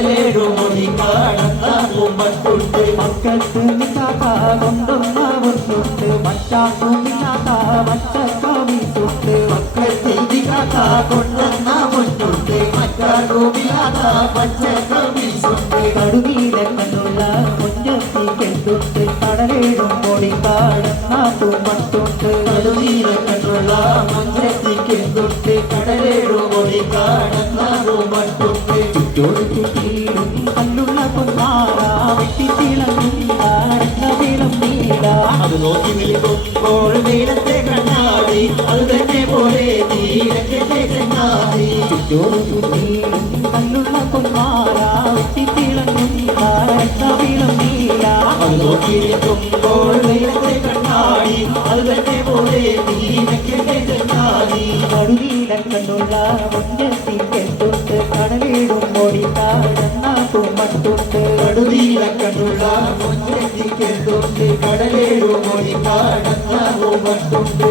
കടലേടുമൊഴി കാണുന്ന പൂമ്പട്ടുണ്ട് മക്കൾക്ക് നിക്കാത്ത കൊണ്ടുന്ന ഒന്നുണ്ട് മറ്റാക്കുമില്ലാത്ത മച്ചക്കവിസുണ്ട് മക്കൾക്ക് നിക്കാത്ത കൊണ്ടുവന്ന പൊന്നുണ്ട് മറ്റാകുമില്ലാത്ത പച്ചക്കവീസുണ്ട് കടുവീലക്കണ്ണുള്ള മുഞ്ചത്തിക്കെന്തുണ്ട് കടലേടും പൊടി കാണുന്ന പൂമ്പട്ടുണ്ട് കടുനീല കണ്ടുള്ള മഞ്ചത്തിക്കെന്തുണ്ട് കടലേടുമൊഴി കാണുന്ന പൂമ്പട്ടുണ്ട് ചുറ്റോട് ചുറ്റീടും കല്ലുള്ള പൊന്മാറ വെട്ടിത്തിളങ്ങീളം നീല അത് നോക്കി നിൽക്കുമ്പോൾ വീടത്തെ കണ്ണാടി അത് തന്നെ പോലെ നീലത്തെ ചങ്ങാതി ചുറ്റോട് ചുറ്റീടും കല്ലുള്ള പൊന്മാറ വെട്ടിത്തിളങ്ങീളം നീല അത് നോക്കി നിൽക്കുമ്പോൾ വീടത്തെ കണ്ണാടി അത് തന്നെ പോലെ നീലത്തെ ചങ്ങാതി കടുവീലക്കണ്ണുള്ള മുഞ്ചത്തിക്കെന്തുണ്ട് കടലിടും പൊടി കാണുന്ന പൂമ്പട്ടുണ്ട് കടുനീല കണ്ടുള്ള മഞ്ചത്തിക്കെന്തുണ്ട് കടലേടുമൊഴി കാണുന്ന പൂമ്പട്ടുണ്ട്